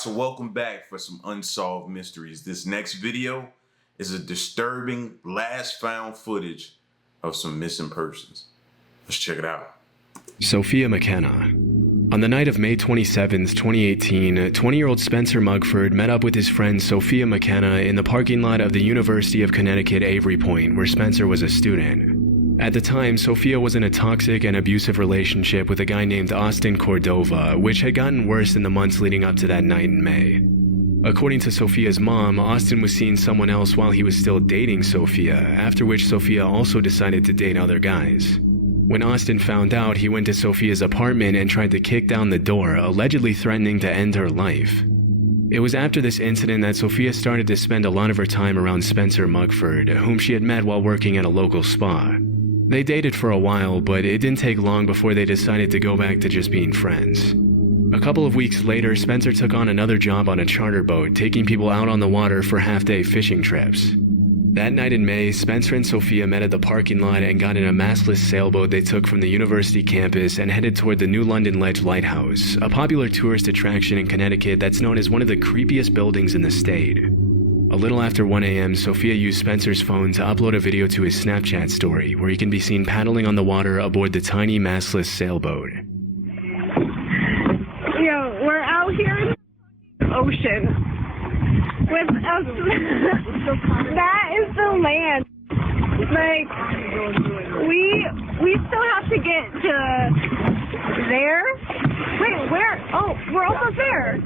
So welcome back for some unsolved mysteries. This next video is a disturbing last found footage of some missing persons. Let's check it out. Sophia McKenna. On the night of May 27, 2018, 20-year-old Spencer Mugford met up with his friend Sophia McKenna in the parking lot of the University of Connecticut Avery Point, where Spencer was a student. At the time, Sophia was in a toxic and abusive relationship with a guy named Austin Cordova, which had gotten worse in the months leading up to that night in May. According to Sophia's mom, Austin was seeing someone else while he was still dating Sophia, after which Sophia also decided to date other guys. When Austin found out, he went to Sophia's apartment and tried to kick down the door, allegedly threatening to end her life. It was after this incident that Sophia started to spend a lot of her time around Spencer Mugford, whom she had met while working at a local spa. They dated for a while, but it didn't take long before they decided to go back to just being friends. A couple of weeks later, Spencer took on another job on a charter boat, taking people out on the water for half-day fishing trips. That night in May, Spencer and Sophia met at the parking lot and got in a mastless sailboat they took from the university campus and headed toward the New London Ledge Lighthouse, a popular tourist attraction in Connecticut that's known as one of the creepiest buildings in the state. A little after 1 a.m., Sophia used Spencer's phone to upload a video to his Snapchat story, where he can be seen paddling on the water aboard the tiny mastless sailboat. Yo, we're out here in the ocean with us. That is the land. Like, we still have to get to there. Wait, where? Oh, we're almost there.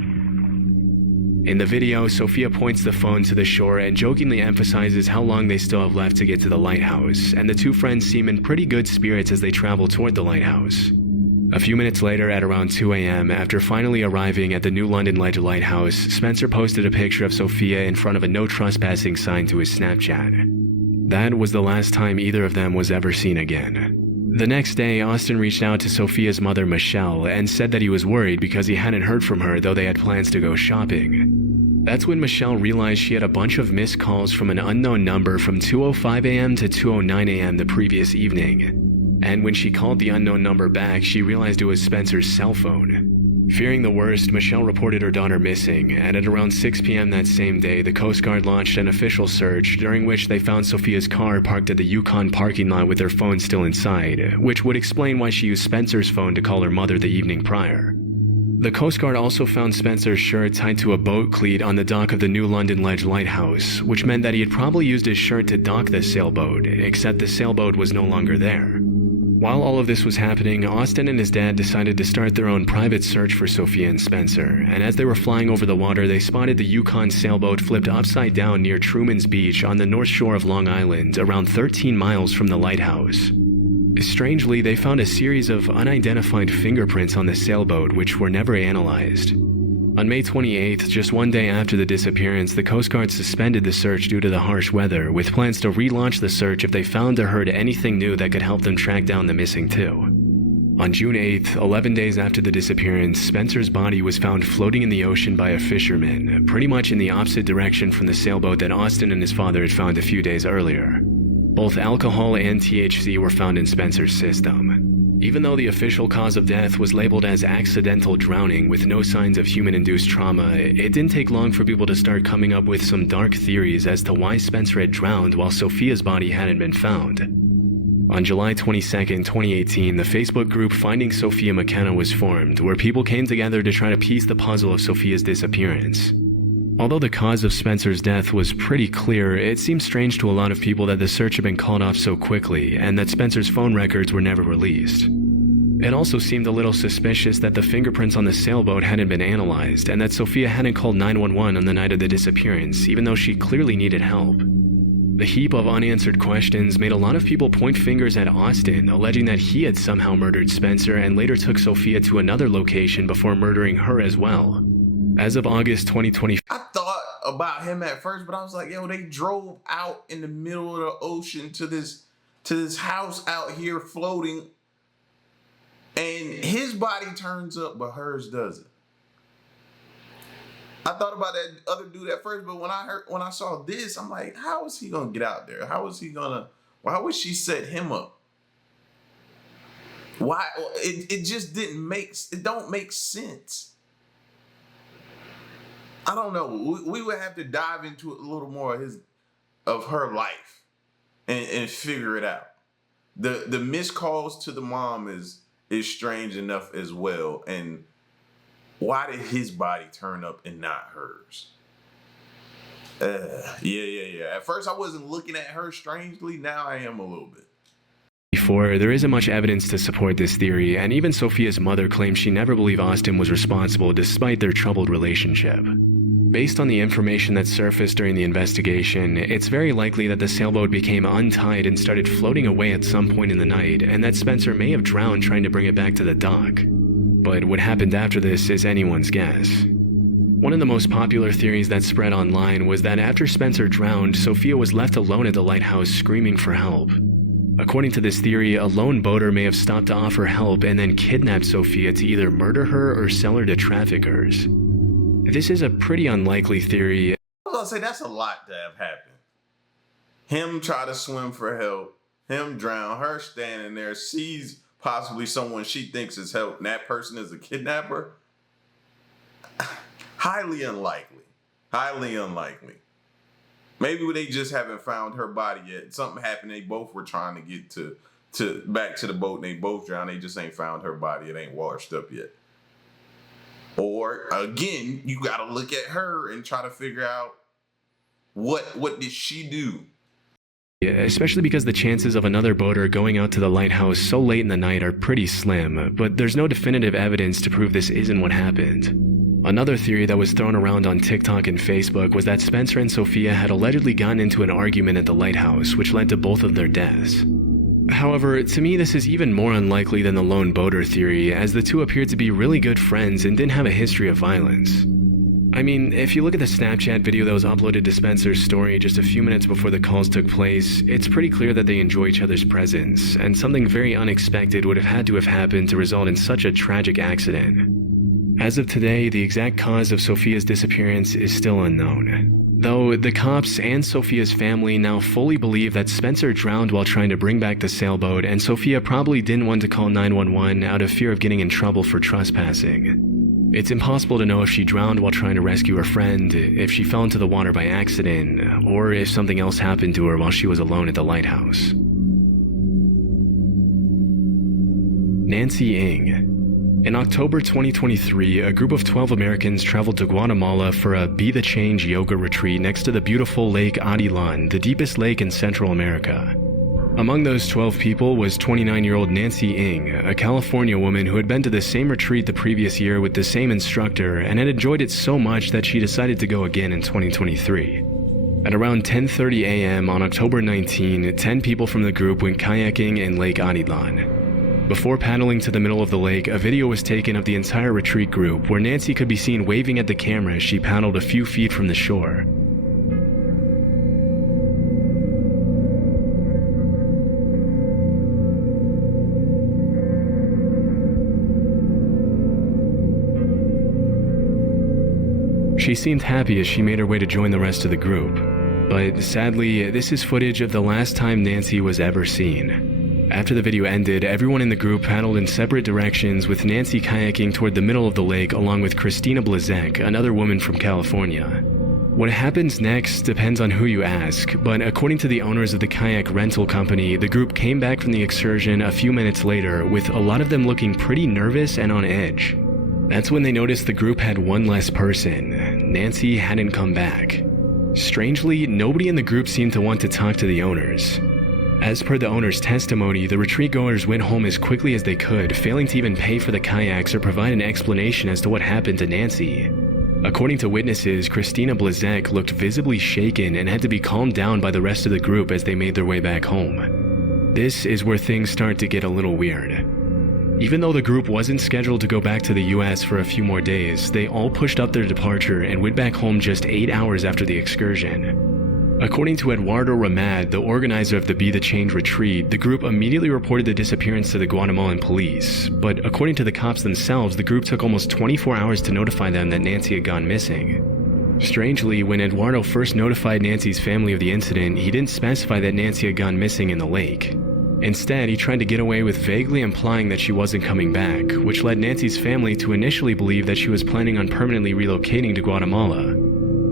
In the video, Sophia points the phone to the shore and jokingly emphasizes how long they still have left to get to the lighthouse, and the two friends seem in pretty good spirits as they travel toward the lighthouse. A few minutes later, at around 2 a.m., after finally arriving at the New London Ledge Lighthouse, Spencer posted a picture of Sophia in front of a no trespassing sign to his Snapchat. That was the last time either of them was ever seen again. The next day, Austin reached out to Sophia's mother, Michelle, and said that he was worried because he hadn't heard from her, though they had plans to go shopping. That's when Michelle realized she had a bunch of missed calls from an unknown number from 2:05 a.m. to 2:09 a.m. the previous evening. And when she called the unknown number back, she realized it was Spencer's cell phone. Fearing the worst, Michelle reported her daughter missing, and at around 6 p.m. that same day, the Coast Guard launched an official search, during which they found Sophia's car parked at the Yukon parking lot with her phone still inside, which would explain why she used Spencer's phone to call her mother the evening prior. The Coast Guard also found Spencer's shirt tied to a boat cleat on the dock of the New London Ledge Lighthouse, which meant that he had probably used his shirt to dock the sailboat, except the sailboat was no longer there. While all of this was happening, Austin and his dad decided to start their own private search for Sophia and Spencer, and as they were flying over the water, they spotted the Yukon sailboat flipped upside down near Truman's Beach on the north shore of Long Island, around 13 miles from the lighthouse. Strangely, they found a series of unidentified fingerprints on the sailboat which were never analyzed. On May 28th, just one day after the disappearance, the Coast Guard suspended the search due to the harsh weather, with plans to relaunch the search if they found or heard anything new that could help them track down the missing two. On June 8th, 11 days after the disappearance, Spencer's body was found floating in the ocean by a fisherman, pretty much in the opposite direction from the sailboat that Austin and his father had found a few days earlier. Both alcohol and THC were found in Spencer's system. Even though the official cause of death was labeled as accidental drowning with no signs of human-induced trauma, it didn't take long for people to start coming up with some dark theories as to why Spencer had drowned while Sophia's body hadn't been found. On July 22, 2018, the Facebook group Finding Sophia McKenna was formed, where people came together to try to piece the puzzle of Sophia's disappearance. Although the cause of Spencer's death was pretty clear, it seemed strange to a lot of people that the search had been called off so quickly, and that Spencer's phone records were never released. It also seemed a little suspicious that the fingerprints on the sailboat hadn't been analyzed, and that Sophia hadn't called 911 on the night of the disappearance, even though she clearly needed help. The heap of unanswered questions made a lot of people point fingers at Austin, alleging that he had somehow murdered Spencer and later took Sophia to another location before murdering her as well. As of August 2020, I thought about him at first, but I was like, yo, they drove out in the middle of the ocean to this house out here floating, and his body turns up, but hers doesn't. I thought about that other dude at first, but when I saw this, I'm like, how is he gonna get out there? Why would she set him up? Why? It just didn't make, it don't make sense. I don't know. We would have to dive into a little more of her life and figure it out. The missed calls to the mom is strange enough as well. And why did his body turn up and not hers? Yeah. At first I wasn't looking at her strangely. Now I am a little bit. Before, there isn't much evidence to support this theory, and even Sophia's mother claims she never believed Austin was responsible despite their troubled relationship. Based on the information that surfaced during the investigation, it's very likely that the sailboat became untied and started floating away at some point in the night, and that Spencer may have drowned trying to bring it back to the dock. But what happened after this is anyone's guess. One of the most popular theories that spread online was that after Spencer drowned, Sophia was left alone at the lighthouse screaming for help. According to this theory, a lone boater may have stopped to offer help and then kidnapped Sophia to either murder her or sell her to traffickers. This is a pretty unlikely theory. I was gonna say that's a lot to have happened. Him try to swim for help, him drown, her standing there, sees possibly someone she thinks is help, and that person is a kidnapper. Highly unlikely. Highly unlikely. Maybe they just haven't found her body yet. Something happened. They both were trying to get to back to the boat, and they both drowned. They just ain't found her body. It ain't washed up yet. Or again, you got to look at her and try to figure out what did she do. Yeah, especially because the chances of another boater going out to the lighthouse so late in the night are pretty slim, but there's no definitive evidence to prove this isn't what happened. Another theory that was thrown around on TikTok and Facebook was that Spencer and Sophia had allegedly gotten into an argument at the lighthouse, which led to both of their deaths. However, to me this is even more unlikely than the lone boater theory, as the two appeared to be really good friends and didn't have a history of violence. I mean, if you look at the Snapchat video that was uploaded to Spencer's story just a few minutes before the calls took place, it's pretty clear that they enjoy each other's presence, and something very unexpected would have had to have happened to result in such a tragic accident. As of today, the exact cause of Sophia's disappearance is still unknown, though the cops and Sophia's family now fully believe that Spencer drowned while trying to bring back the sailboat, and Sophia probably didn't want to call 911 out of fear of getting in trouble for trespassing. It's impossible to know if she drowned while trying to rescue her friend, if she fell into the water by accident, or if something else happened to her while she was alone at the lighthouse. Nancy Ing. In October 2023, a group of 12 Americans traveled to Guatemala for a Be the Change yoga retreat next to the beautiful Lake Atitlan, the deepest lake in Central America. Among those 12 people was 29-year-old Nancy Ing, a California woman who had been to the same retreat the previous year with the same instructor and had enjoyed it so much that she decided to go again in 2023. At around 10:30 a.m. on October 19, 10 people from the group went kayaking in Lake Atitlan. Before paddling to the middle of the lake, a video was taken of the entire retreat group where Nancy could be seen waving at the camera as she paddled a few feet from the shore. She seemed happy as she made her way to join the rest of the group, but sadly, this is footage of the last time Nancy was ever seen. After the video ended, everyone in the group paddled in separate directions, with Nancy kayaking toward the middle of the lake along with Christina Blazek, another woman from California. What happens next depends on who you ask, but according to the owners of the kayak rental company, the group came back from the excursion a few minutes later, with a lot of them looking pretty nervous and on edge. That's when they noticed the group had one less person. Nancy hadn't come back. Strangely, nobody in the group seemed to want to talk to the owners. As per the owner's testimony, the retreat goers went home as quickly as they could, failing to even pay for the kayaks or provide an explanation as to what happened to Nancy. According to witnesses, Christina Blazek looked visibly shaken and had to be calmed down by the rest of the group as they made their way back home. This is where things start to get a little weird. Even though the group wasn't scheduled to go back to the US for a few more days, they all pushed up their departure and went back home just 8 hours after the excursion. According to Eduardo Ramad, the organizer of the Be the Change retreat, the group immediately reported the disappearance to the Guatemalan police, but according to the cops themselves, the group took almost 24 hours to notify them that Nancy had gone missing. Strangely, when Eduardo first notified Nancy's family of the incident, he didn't specify that Nancy had gone missing in the lake. Instead, he tried to get away with vaguely implying that she wasn't coming back, which led Nancy's family to initially believe that she was planning on permanently relocating to Guatemala.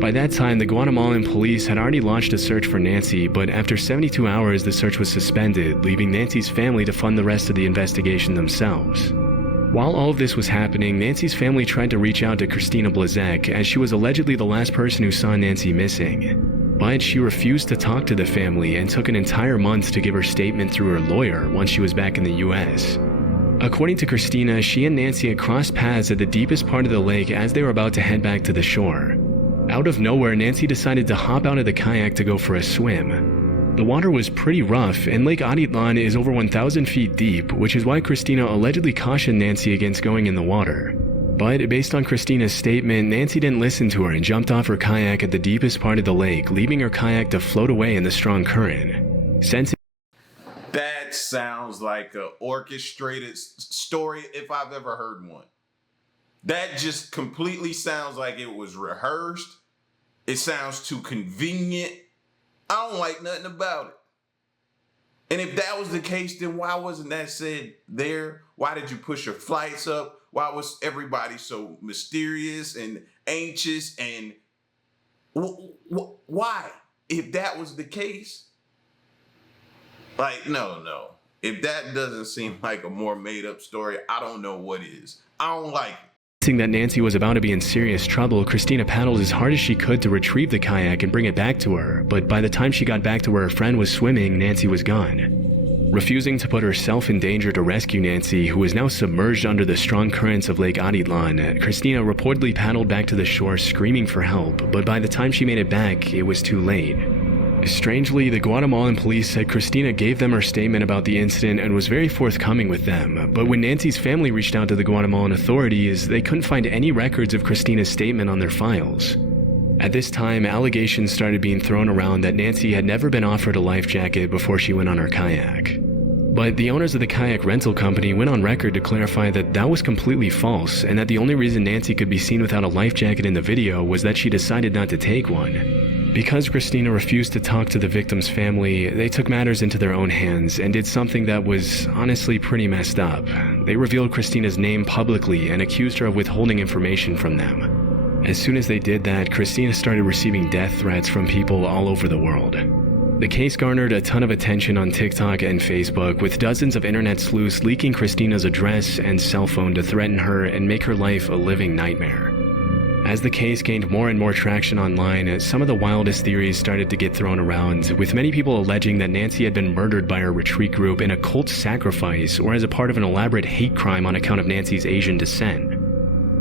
By that time, the Guatemalan police had already launched a search for Nancy, but after 72 hours, the search was suspended, leaving Nancy's family to fund the rest of the investigation themselves. While all of this was happening, Nancy's family tried to reach out to Christina Blazek, as she was allegedly the last person who saw Nancy missing. But she refused to talk to the family and took an entire month to give her statement through her lawyer once she was back in the US. According to Christina, she and Nancy had crossed paths at the deepest part of the lake as they were about to head back to the shore. Out of nowhere, Nancy decided to hop out of the kayak to go for a swim. The water was pretty rough, and Lake Atitlan is over 1,000 feet deep, which is why Christina allegedly cautioned Nancy against going in the water. But based on Christina's statement, Nancy didn't listen to her and jumped off her kayak at the deepest part of the lake, leaving her kayak to float away in the strong current. That sounds like an orchestrated story if I've ever heard one. That just completely sounds like it was rehearsed. It sounds too convenient. I don't like nothing about it. And if that was the case, then why wasn't that said there? Why did you push your flights up? Why was everybody so mysterious and anxious? And why? If that was the case, like, no. If that doesn't seem like a more made up story, I don't know what is. I don't like it. Seeing that Nancy was about to be in serious trouble, Christina paddled as hard as she could to retrieve the kayak and bring it back to her, but by the time she got back to where her friend was swimming, Nancy was gone. Refusing to put herself in danger to rescue Nancy, who was now submerged under the strong currents of Lake Atitlan, Christina reportedly paddled back to the shore screaming for help, but by the time she made it back, it was too late. Strangely, the Guatemalan police said Christina gave them her statement about the incident and was very forthcoming with them, but when Nancy's family reached out to the Guatemalan authorities, they couldn't find any records of Christina's statement on their files. At this time, allegations started being thrown around that Nancy had never been offered a life jacket before she went on her kayak. But the owners of the kayak rental company went on record to clarify that that was completely false, and that the only reason Nancy could be seen without a life jacket in the video was that she decided not to take one. Because Christina refused to talk to the victim's family, they took matters into their own hands and did something that was honestly pretty messed up. They revealed Christina's name publicly and accused her of withholding information from them. As soon as they did that, Christina started receiving death threats from people all over the world. The case garnered a ton of attention on TikTok and Facebook, with dozens of internet sleuths leaking Christina's address and cell phone to threaten her and make her life a living nightmare. As the case gained more and more traction online, some of the wildest theories started to get thrown around, with many people alleging that Nancy had been murdered by her retreat group in a cult sacrifice or as a part of an elaborate hate crime on account of Nancy's Asian descent.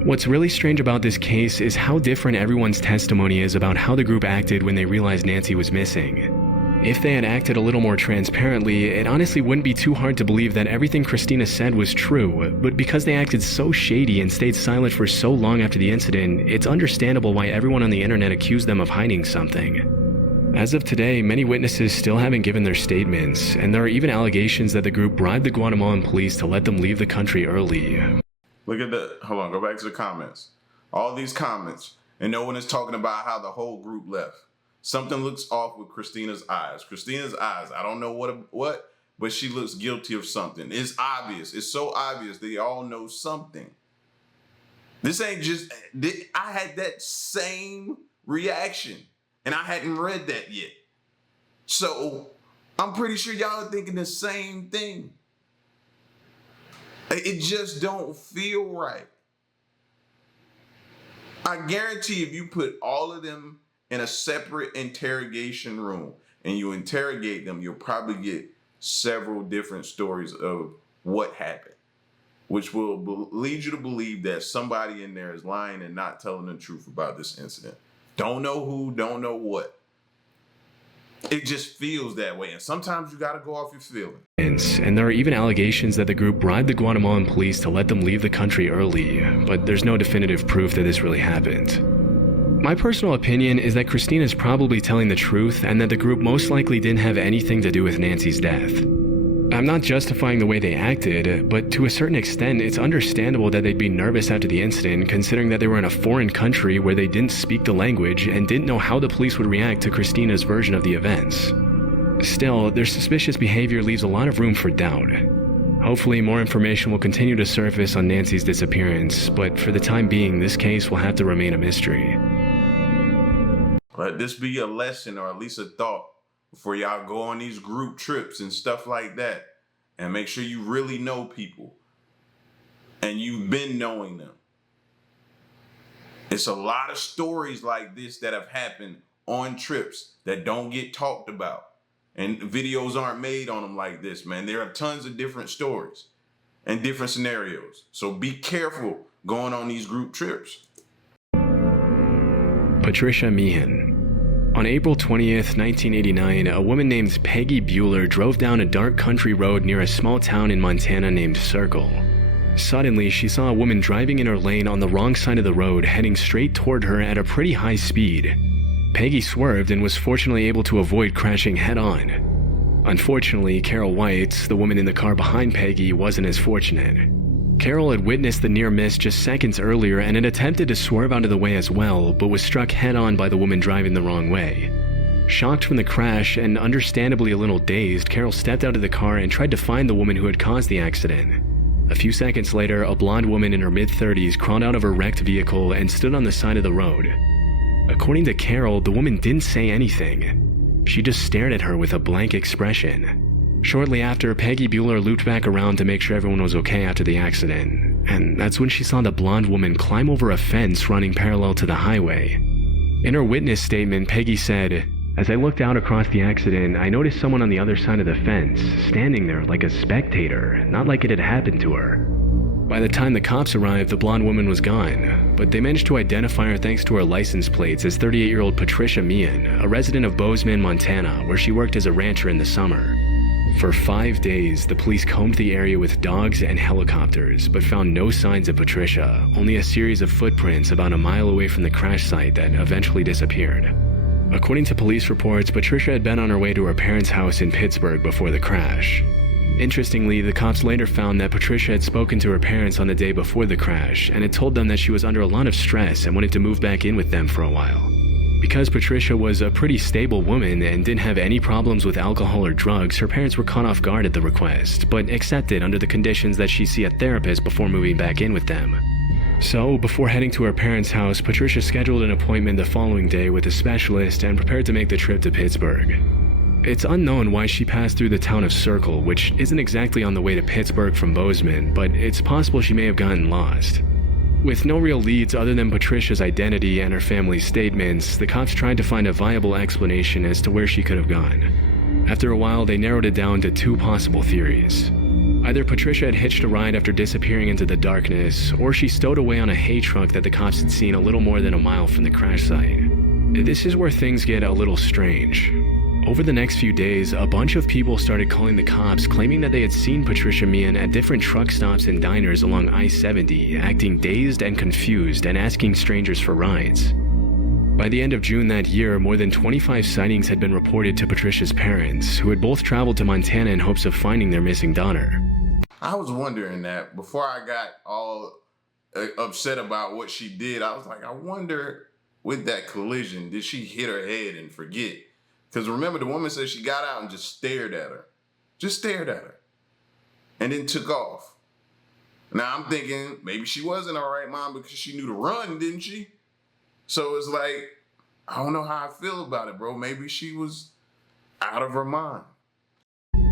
What's really strange about this case is how different everyone's testimony is about how the group acted when they realized Nancy was missing. If they had acted a little more transparently, it honestly wouldn't be too hard to believe that everything Christina said was true, but because they acted so shady and stayed silent for so long after the incident, it's understandable why everyone on the internet accused them of hiding something. As of today, many witnesses still haven't given their statements, and there are even allegations that the group bribed the Guatemalan police to let them leave the country early. Look at the, hold on, go back to the comments. All these comments, and no one is talking about how the whole group left. Something looks off with Christina's eyes. Christina's eyes, I don't know what, but she looks guilty of something. It's obvious. It's so obvious. They all know something. This ain't just, I had that same reaction, and I hadn't read that yet. So I'm pretty sure y'all are thinking the same thing. It just don't feel right. I guarantee if you put all of them in a separate interrogation room and you interrogate them, you'll probably get several different stories of what happened, which will lead you to believe that somebody in there is lying and not telling the truth about this incident. Don't know who, don't know what. It just feels that way, and sometimes you gotta go off your feelings. And there are even allegations that the group bribed the Guatemalan police to let them leave the country early, but there's no definitive proof that this really happened. My personal opinion is that Christina is probably telling the truth and that the group most likely didn't have anything to do with Nancy's death. I'm not justifying the way they acted, but to a certain extent, it's understandable that they'd be nervous after the incident, considering that they were in a foreign country where they didn't speak the language and didn't know how the police would react to Christina's version of the events. Still, their suspicious behavior leaves a lot of room for doubt. Hopefully, more information will continue to surface on Nancy's disappearance, but for the time being, this case will have to remain a mystery. Let this be a lesson, or at least a thought, before y'all go on these group trips and stuff like that. And make sure you really know people. And you've been knowing them. It's a lot of stories like this that have happened on trips that don't get talked about. And videos aren't made on them like this, man. There are tons of different stories and different scenarios. So be careful going on these group trips. Patricia Mian. On April 20th, 1989, a woman named Peggy Bueller drove down a dark country road near a small town in Montana named Circle. Suddenly, she saw a woman driving in her lane on the wrong side of the road, heading straight toward her at a pretty high speed. Peggy swerved and was fortunately able to avoid crashing head-on. Unfortunately, Carol White, the woman in the car behind Peggy, wasn't as fortunate. Carol had witnessed the near miss just seconds earlier and had attempted to swerve out of the way as well, but was struck head-on by the woman driving the wrong way. Shocked from the crash and understandably a little dazed, Carol stepped out of the car and tried to find the woman who had caused the accident. A few seconds later, a blonde woman in her mid-30s crawled out of her wrecked vehicle and stood on the side of the road. According to Carol, the woman didn't say anything. She just stared at her with a blank expression. Shortly after, Peggy Bueller looped back around to make sure everyone was okay after the accident, and that's when she saw the blonde woman climb over a fence running parallel to the highway. In her witness statement, Peggy said, "As I looked out across the accident, I noticed someone on the other side of the fence, standing there like a spectator, not like it had happened to her." By the time the cops arrived, the blonde woman was gone, but they managed to identify her thanks to her license plates as 38-year-old Patricia Mian, a resident of Bozeman, Montana, where she worked as a rancher in the summer. For 5 days, the police combed the area with dogs and helicopters, but found no signs of Patricia, only a series of footprints about a mile away from the crash site that eventually disappeared. According to police reports, Patricia had been on her way to her parents' house in Pittsburgh before the crash. Interestingly, the cops later found that Patricia had spoken to her parents on the day before the crash and had told them that she was under a lot of stress and wanted to move back in with them for a while. Because Patricia was a pretty stable woman and didn't have any problems with alcohol or drugs, her parents were caught off guard at the request, but accepted under the conditions that she see a therapist before moving back in with them. So, before heading to her parents' house, Patricia scheduled an appointment the following day with a specialist and prepared to make the trip to Pittsburgh. It's unknown why she passed through the town of Circle, which isn't exactly on the way to Pittsburgh from Bozeman, but it's possible she may have gotten lost. With no real leads other than Patricia's identity and her family's statements, the cops tried to find a viable explanation as to where she could have gone. After a while, they narrowed it down to 2 possible theories. Either Patricia had hitched a ride after disappearing into the darkness, or she stowed away on a hay truck that the cops had seen a little more than a mile from the crash site. This is where things get a little strange. Over the next few days, a bunch of people started calling the cops, claiming that they had seen Patricia Mian at different truck stops and diners along I-70, acting dazed and confused and asking strangers for rides. By the end of June that year, more than 25 sightings had been reported to Patricia's parents, who had both traveled to Montana in hopes of finding their missing daughter. I was wondering that before I got all upset about what she did. I was like, I wonder, with that collision, did she hit her head and forget? Because remember, the woman said she got out and just stared at her. Just stared at her. And then took off. Now I'm thinking maybe she was in her right mind because she knew to run, didn't she? So it's like, I don't know how I feel about it, bro. Maybe she was out of her mind.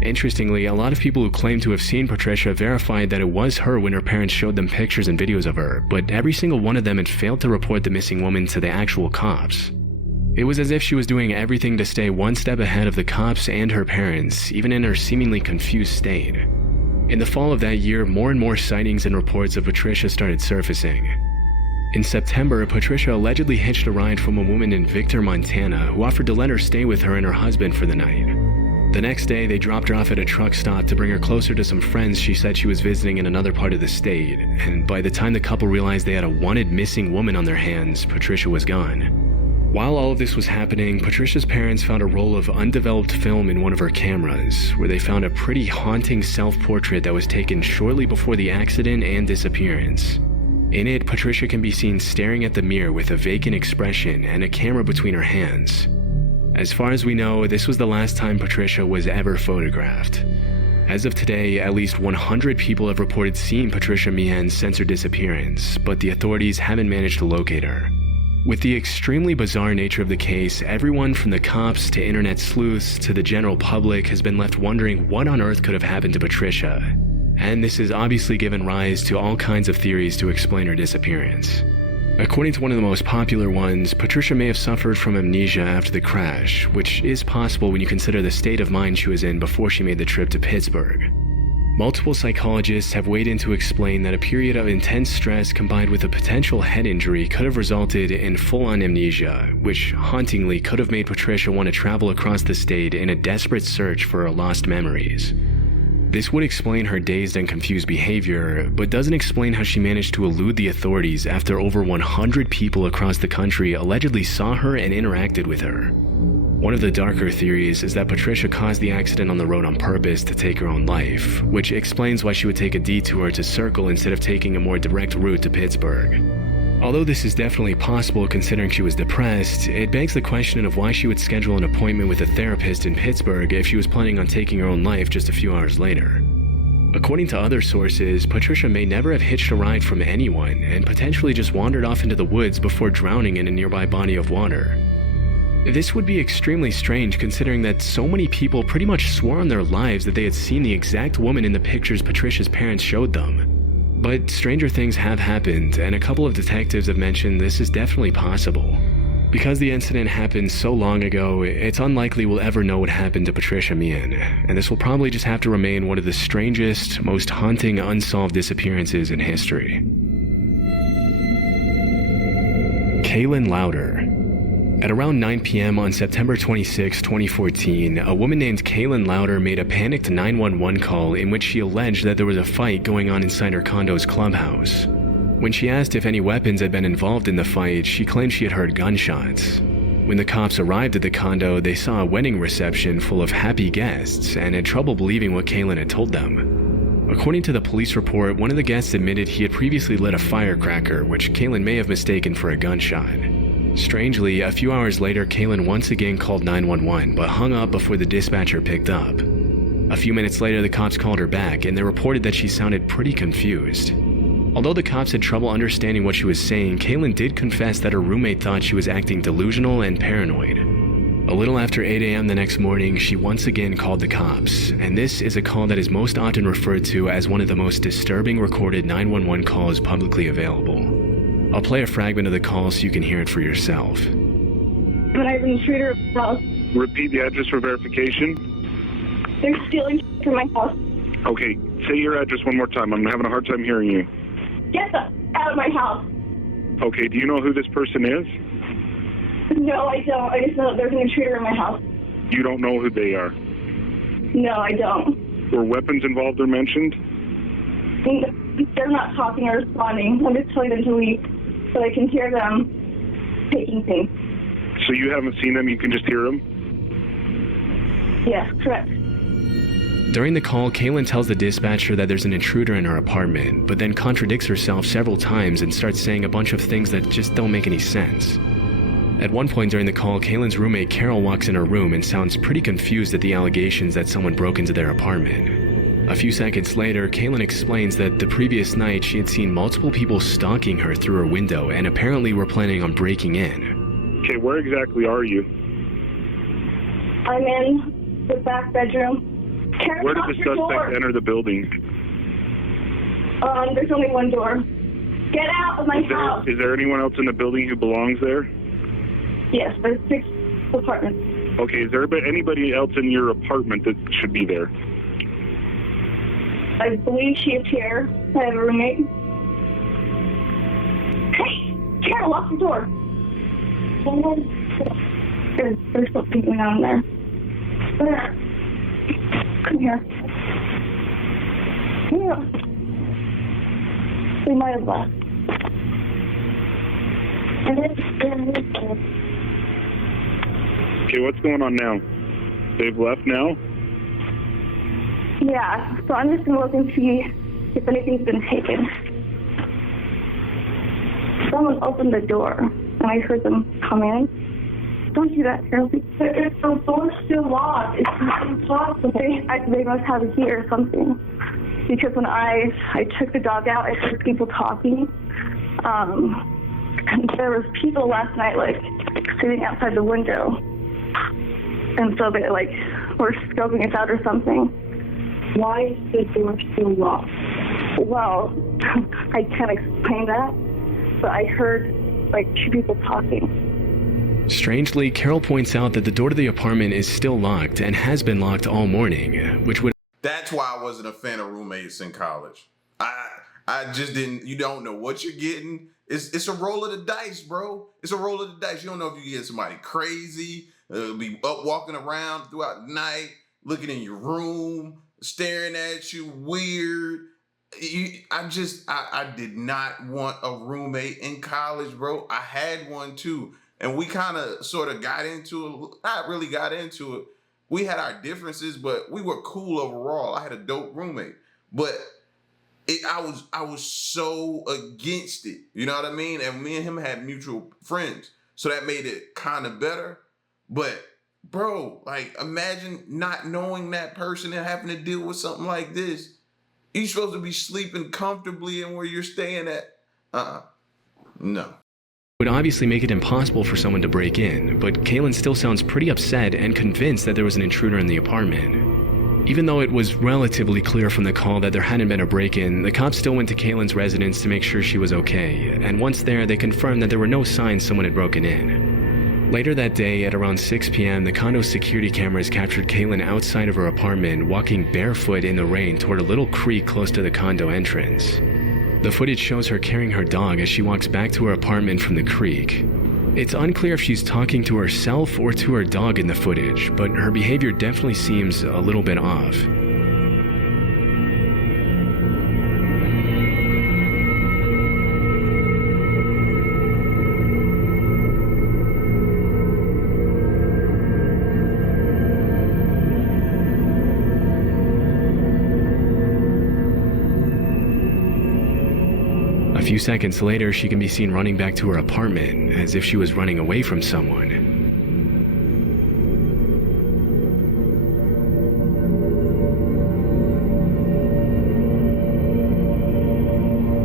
Interestingly, a lot of people who claimed to have seen Patricia verified that it was her when her parents showed them pictures and videos of her, but every single one of them had failed to report the missing woman to the actual cops. It was as if she was doing everything to stay one step ahead of the cops and her parents, even in her seemingly confused state. In the fall of that year, more and more sightings and reports of Patricia started surfacing. In September, Patricia allegedly hitched a ride from a woman in Victor, Montana, who offered to let her stay with her and her husband for the night. The next day, they dropped her off at a truck stop to bring her closer to some friends she said she was visiting in another part of the state, and by the time the couple realized they had a wanted missing woman on their hands, Patricia was gone. While all of this was happening, Patricia's parents found a roll of undeveloped film in one of her cameras, where they found a pretty haunting self-portrait that was taken shortly before the accident and disappearance. In it, Patricia can be seen staring at the mirror with a vacant expression and a camera between her hands. As far as we know, this was the last time Patricia was ever photographed. As of today, at least 100 people have reported seeing Patricia Mian since her disappearance, but the authorities haven't managed to locate her. With the extremely bizarre nature of the case, everyone from the cops to internet sleuths to the general public has been left wondering what on earth could have happened to Patricia. And this has obviously given rise to all kinds of theories to explain her disappearance. According to one of the most popular ones, Patricia may have suffered from amnesia after the crash, which is possible when you consider the state of mind she was in before she made the trip to Pittsburgh. Multiple psychologists have weighed in to explain that a period of intense stress combined with a potential head injury could have resulted in full-on amnesia, which hauntingly could have made Patricia want to travel across the state in a desperate search for her lost memories. This would explain her dazed and confused behavior, but doesn't explain how she managed to elude the authorities after over 100 people across the country allegedly saw her and interacted with her. One of the darker theories is that Patricia caused the accident on the road on purpose to take her own life, which explains why she would take a detour to Circle instead of taking a more direct route to Pittsburgh. Although this is definitely possible considering she was depressed, it begs the question of why she would schedule an appointment with a therapist in Pittsburgh if she was planning on taking her own life just a few hours later. According to other sources, Patricia may never have hitched a ride from anyone and potentially just wandered off into the woods before drowning in a nearby body of water. This would be extremely strange considering that so many people pretty much swore on their lives that they had seen the exact woman in the pictures Patricia's parents showed them. But stranger things have happened, and a couple of detectives have mentioned this is definitely possible. Because the incident happened so long ago, it's unlikely we'll ever know what happened to Patricia Mian, and this will probably just have to remain one of the strangest, most haunting unsolved disappearances in history. Kayn Louder. At around 9 p.m. on September 26, 2014, a woman named Kayn Louder made a panicked 911 call in which she alleged that there was a fight going on inside her condo's clubhouse. When she asked if any weapons had been involved in the fight, she claimed she had heard gunshots. When the cops arrived at the condo, they saw a wedding reception full of happy guests and had trouble believing what Kayn had told them. According to the police report, one of the guests admitted he had previously lit a firecracker, which Kayn may have mistaken for a gunshot. Strangely, a few hours later, Kayn once again called 911, but hung up before the dispatcher picked up. A few minutes later, the cops called her back, and they reported that she sounded pretty confused. Although the cops had trouble understanding what she was saying, Kayn did confess that her roommate thought she was acting delusional and paranoid. A little after 8 a.m. the next morning, she once again called the cops, and this is a call that is most often referred to as one of the most disturbing recorded 911 calls publicly available. I'll play a fragment of the call so you can hear it for yourself. When I was an intruder at my house, Repeat the address for verification. they're stealing from my house. Okay, say your address one more time. I'm having a hard time hearing you. Get the out of my house. Okay, do you know who this person is? No, I don't. I just know that there's an intruder in my house. You don't know who they are. No, I don't. Were weapons involved or mentioned? They're not talking or responding. I'm just telling them to leave so I can hear them taking things. So you haven't seen them, you can just hear them? Yes, correct. During the call, Kayn tells the dispatcher that there's an intruder in her apartment, but then contradicts herself several times and starts saying a bunch of things that just don't make any sense. At one point during the call, Kaylyn's roommate Carol walks in her room and sounds pretty confused at the allegations that someone broke into their apartment. A few seconds later, Kayn explains that the previous night she had seen multiple people stalking her through her window and apparently were planning on breaking in. Okay, where exactly are you? I'm in the back bedroom. Carol, Where did the lock your suspect enter the building? There's only one door. Get out of my house. Is there anyone else in the building who belongs there? Yes, there's 6 apartments. Okay, is there anybody else in your apartment that should be there? I believe she is here. I have a roommate. Hey, Carol, lock the door. There's something going on there. Come here. Yeah. We might have left. Okay, what's going on now? They've left now? Yeah, so I'm just going to look and see if anything's been taken. Someone opened the door, and I heard them come in. Don't do that, Carol. If the door's still locked, it's impossible. They must have a key or something. Because when I took the dog out, I heard people talking. And there was people last night, like, sitting outside the window. And so they, like, were scoping us out or something. Why is the door still locked? Well, I can't explain that, but I heard, like, two people talking. Strangely, Carol points out that the door to the apartment is still locked and has been locked all morning, which would... That's why I wasn't a fan of roommates in college. I just didn't, you don't know what you're getting. It's a roll of the dice, bro. It's a roll of the dice. You don't know if you get somebody crazy, be up walking around throughout the night, looking in your room, staring at you weird. I did not want a roommate in college, bro. I had one too. And we kind of sort of got into it. Not really got into it. We had our differences, but we were cool overall. I had a dope roommate. But I was so against it. You know what I mean? And me and him had mutual friends. So that made it kind of better. But bro, like, imagine not knowing that person and having to deal with something like this. You're supposed to be sleeping comfortably in where you're staying at. No. Would obviously make it impossible for someone to break in, but Kaylin still sounds pretty upset and convinced that there was an intruder in the apartment. Even though it was relatively clear from the call that there hadn't been a break-in, the cops still went to Kaylin's residence to make sure she was okay, and once there, they confirmed that there were no signs someone had broken in. Later that day, at around 6 p.m., the condo's security cameras captured Kaylin outside of her apartment, walking barefoot in the rain toward a little creek close to the condo entrance. The footage shows her carrying her dog as she walks back to her apartment from the creek. It's unclear if she's talking to herself or to her dog in the footage, but her behavior definitely seems a little bit off. A few seconds later, she can be seen running back to her apartment, as if she was running away from someone.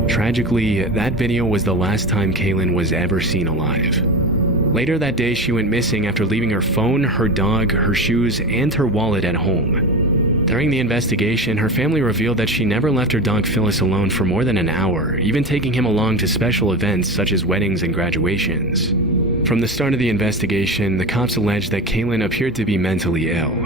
Tragically, that video was the last time Kaylin was ever seen alive. Later that day, she went missing after leaving her phone, her dog, her shoes, and her wallet at home. During the investigation, her family revealed that she never left her dog Phyllis alone for more than an hour, even taking him along to special events such as weddings and graduations. From the start of the investigation, the cops alleged that Kaylin appeared to be mentally ill.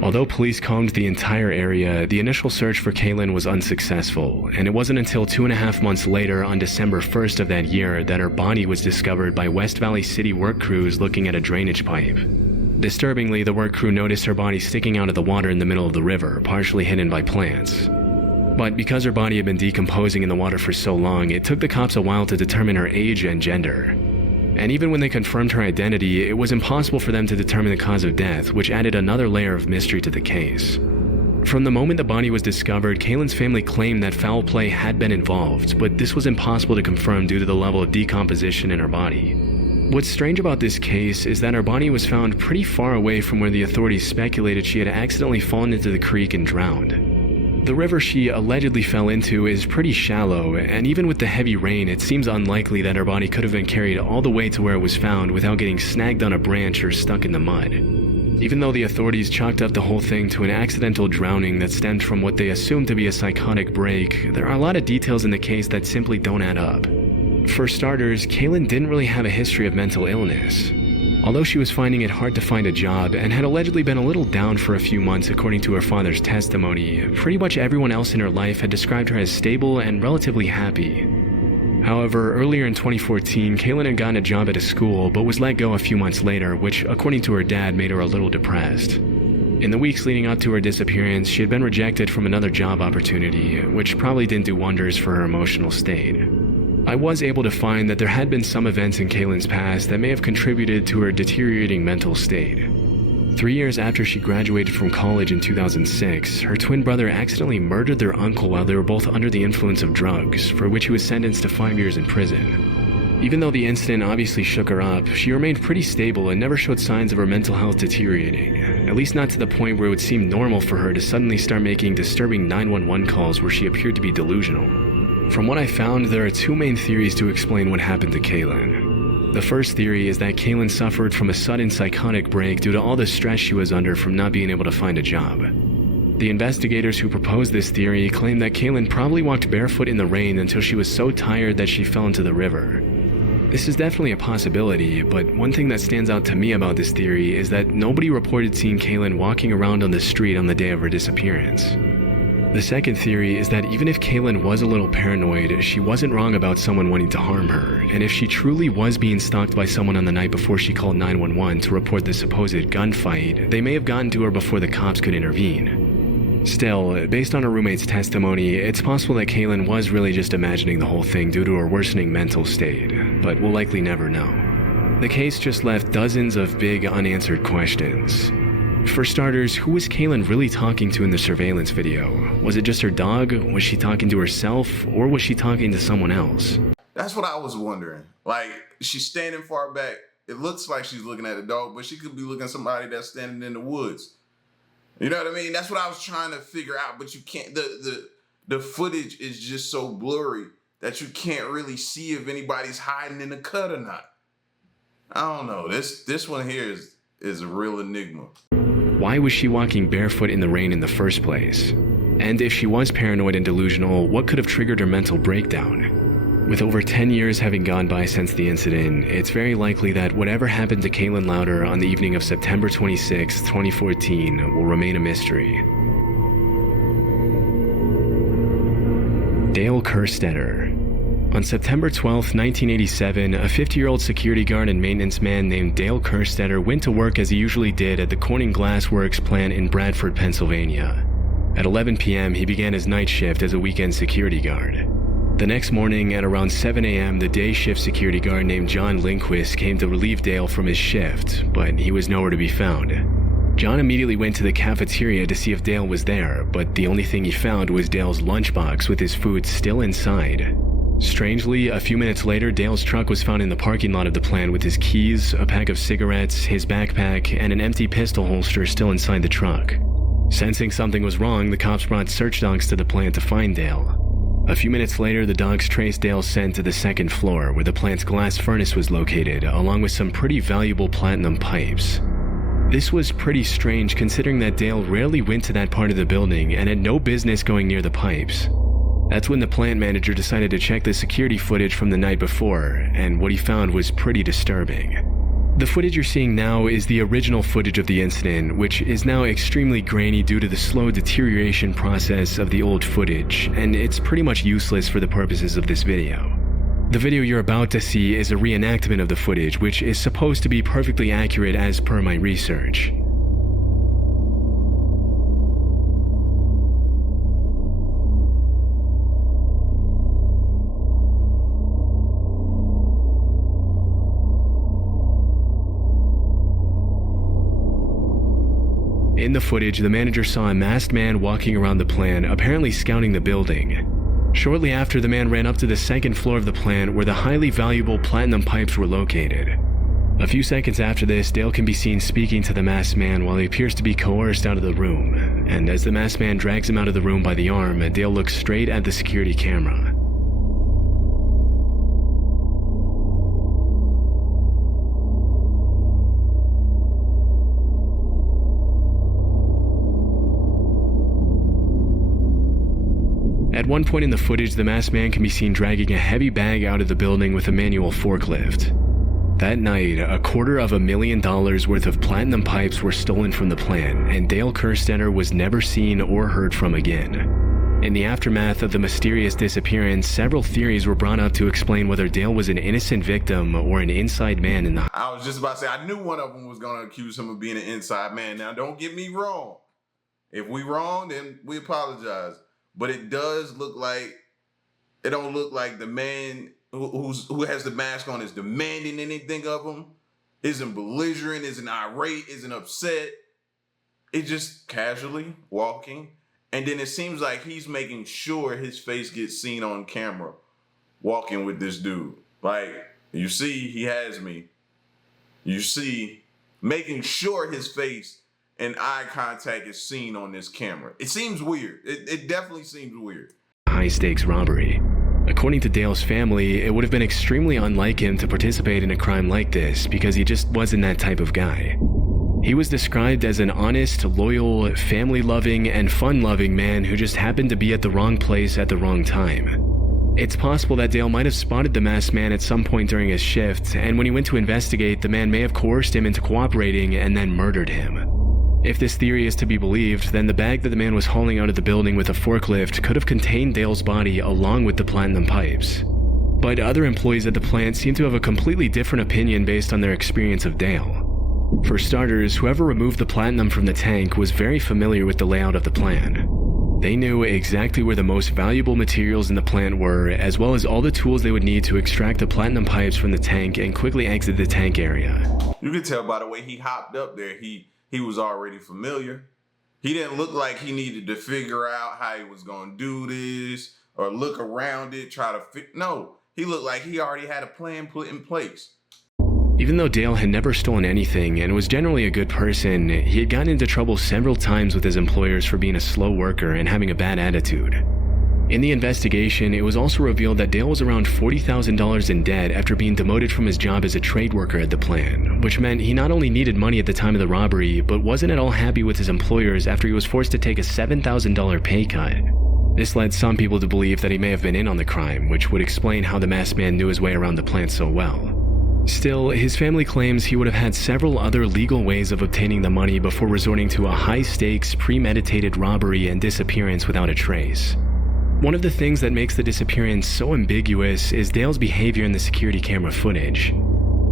Although police combed the entire area, the initial search for Kaylin was unsuccessful, and it wasn't until 2.5 months later, on December 1st of that year, that her body was discovered by West Valley City work crews looking at a drainage pipe. Disturbingly, the work crew noticed her body sticking out of the water in the middle of the river, partially hidden by plants. But because her body had been decomposing in the water for so long, it took the cops a while to determine her age and gender. And even when they confirmed her identity, it was impossible for them to determine the cause of death, which added another layer of mystery to the case. From the moment the body was discovered, Kaylin's family claimed that foul play had been involved, but this was impossible to confirm due to the level of decomposition in her body. What's strange about this case is that her body was found pretty far away from where the authorities speculated she had accidentally fallen into the creek and drowned. The river she allegedly fell into is pretty shallow, and even with the heavy rain, it seems unlikely that her body could have been carried all the way to where it was found without getting snagged on a branch or stuck in the mud. Even though the authorities chalked up the whole thing to an accidental drowning that stemmed from what they assumed to be a psychotic break, there are a lot of details in the case that simply don't add up. For starters, Kaylin didn't really have a history of mental illness. Although she was finding it hard to find a job and had allegedly been a little down for a few months according to her father's testimony, pretty much everyone else in her life had described her as stable and relatively happy. However, earlier in 2014, Kaylin had gotten a job at a school but was let go a few months later, which, according to her dad, made her a little depressed. In the weeks leading up to her disappearance, she had been rejected from another job opportunity, which probably didn't do wonders for her emotional state. I was able to find that there had been some events in Kaylin's past that may have contributed to her deteriorating mental state. 3 years after she graduated from college in 2006, her twin brother accidentally murdered their uncle while they were both under the influence of drugs, for which he was sentenced to 5 years in prison. Even though the incident obviously shook her up, she remained pretty stable and never showed signs of her mental health deteriorating, at least not to the point where it would seem normal for her to suddenly start making disturbing 911 calls where she appeared to be delusional. From what I found, there are two main theories to explain what happened to Kayn. The first theory is that Kayn suffered from a sudden psychotic break due to all the stress she was under from not being able to find a job. The investigators who proposed this theory claim that Kayn probably walked barefoot in the rain until she was so tired that she fell into the river. This is definitely a possibility, but one thing that stands out to me about this theory is that nobody reported seeing Kayn walking around on the street on the day of her disappearance. The second theory is that even if Kayn was a little paranoid, she wasn't wrong about someone wanting to harm her, and if she truly was being stalked by someone on the night before she called 911 to report the supposed gunfight, they may have gotten to her before the cops could intervene. Still, based on her roommate's testimony, it's possible that Kayn was really just imagining the whole thing due to her worsening mental state, but we'll likely never know. The case just left dozens of big unanswered questions. For starters, who was Kayn really talking to in the surveillance video? Was it just her dog? Was she talking to herself? Or was she talking to someone else? That's what I was wondering. Like, she's standing far back. It looks like she's looking at a dog, but she could be looking at somebody that's standing in the woods. You know what I mean? That's what I was trying to figure out, but you can't, the footage is just so blurry that you can't really see if anybody's hiding in the cut or not. I don't know. This one here is a real enigma. Why was she walking barefoot in the rain in the first place? And if she was paranoid and delusional, what could have triggered her mental breakdown? With over 10 years having gone by since the incident, it's very likely that whatever happened to Kayn Louder on the evening of September 26, 2014 will remain a mystery. Dale Kerstetter. On September 12, 1987, a 50-year-old security guard and maintenance man named Dale Kerstetter went to work as he usually did at the Corning Glass Works plant in Bradford, Pennsylvania. At 11 p.m., he began his night shift as a weekend security guard. The next morning, at around 7 a.m., the day shift security guard named John Lindquist came to relieve Dale from his shift, but he was nowhere to be found. John immediately went to the cafeteria to see if Dale was there, but the only thing he found was Dale's lunchbox with his food still inside. Strangely, a few minutes later, Dale's truck was found in the parking lot of the plant with his keys, a pack of cigarettes, his backpack, and an empty pistol holster still inside the truck. Sensing something was wrong, the cops brought search dogs to the plant to find Dale. A few minutes later, the dogs traced Dale's scent to the second floor, where the plant's glass furnace was located, along with some pretty valuable platinum pipes. This was pretty strange considering that Dale rarely went to that part of the building and had no business going near the pipes. That's when the plant manager decided to check the security footage from the night before, and what he found was pretty disturbing. The footage you're seeing now is the original footage of the incident, which is now extremely grainy due to the slow deterioration process of the old footage, and it's pretty much useless for the purposes of this video. The video you're about to see is a reenactment of the footage, which is supposed to be perfectly accurate as per my research. In the footage, the manager saw a masked man walking around the plant, apparently scouting the building. Shortly after, the man ran up to the second floor of the plant where the highly valuable platinum pipes were located. A few seconds after this, Dale can be seen speaking to the masked man while he appears to be coerced out of the room, and as the masked man drags him out of the room by the arm, Dale looks straight at the security camera. At one point in the footage, the masked man can be seen dragging a heavy bag out of the building with a manual forklift. That night, $250,000 worth of platinum pipes were stolen from the plant, and Dale Kerstetter was never seen or heard from again. In the aftermath of the mysterious disappearance, several theories were brought up to explain whether Dale was an innocent victim or an inside man in the... I was just about to say, I knew one of them was going to accuse him of being an inside man. Now, don't get me wrong. If we wrong, then we apologize. But it does look like, it don't look like the man who has the mask on is demanding anything of him, isn't belligerent, isn't irate, isn't upset. It's just casually walking. And then it seems like he's making sure his face gets seen on camera walking with this dude. Like, You see, he has me. You see, making sure his face and eye contact is seen on this camera. It seems weird. It definitely seems weird. High-stakes robbery. According to Dale's family, it would have been extremely unlike him to participate in a crime like this because he just wasn't that type of guy. He was described as an honest, loyal, family-loving, and fun-loving man who just happened to be at the wrong place at the wrong time. It's possible that Dale might have spotted the masked man at some point during his shift, and when he went to investigate, the man may have coerced him into cooperating and then murdered him. If this theory is to be believed, then the bag that the man was hauling out of the building with a forklift could have contained Dale's body along with the platinum pipes. But other employees at the plant seem to have a completely different opinion based on their experience of Dale. For starters, whoever removed the platinum from the tank was very familiar with the layout of the plant. They knew exactly where the most valuable materials in the plant were, as well as all the tools they would need to extract the platinum pipes from the tank and quickly exit the tank area. You can tell by the way he hopped up there, he was already familiar. He didn't look like he needed to figure out how he was going to do this or look around it, try to no, he looked like he already had a plan put in place. Even though Dale had never stolen anything and was generally a good person, he had gotten into trouble several times with his employers for being a slow worker and having a bad attitude. In the investigation, it was also revealed that Dale was around $40,000 in debt after being demoted from his job as a trade worker at the plant, which meant he not only needed money at the time of the robbery, but wasn't at all happy with his employers after he was forced to take a $7,000 pay cut. This led some people to believe that he may have been in on the crime, which would explain how the masked man knew his way around the plant so well. Still, his family claims he would have had several other legal ways of obtaining the money before resorting to a high-stakes, premeditated robbery and disappearance without a trace. One of the things that makes the disappearance so ambiguous is Dale's behavior in the security camera footage.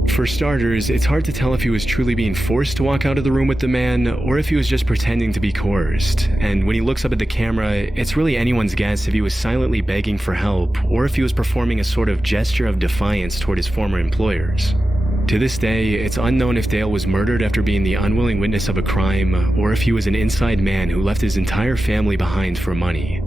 For starters, it's hard to tell if he was truly being forced to walk out of the room with the man, or if he was just pretending to be coerced. And when he looks up at the camera, it's really anyone's guess if he was silently begging for help, or if he was performing a sort of gesture of defiance toward his former employers. To this day, it's unknown if Dale was murdered after being the unwilling witness of a crime, or if he was an inside man who left his entire family behind for money.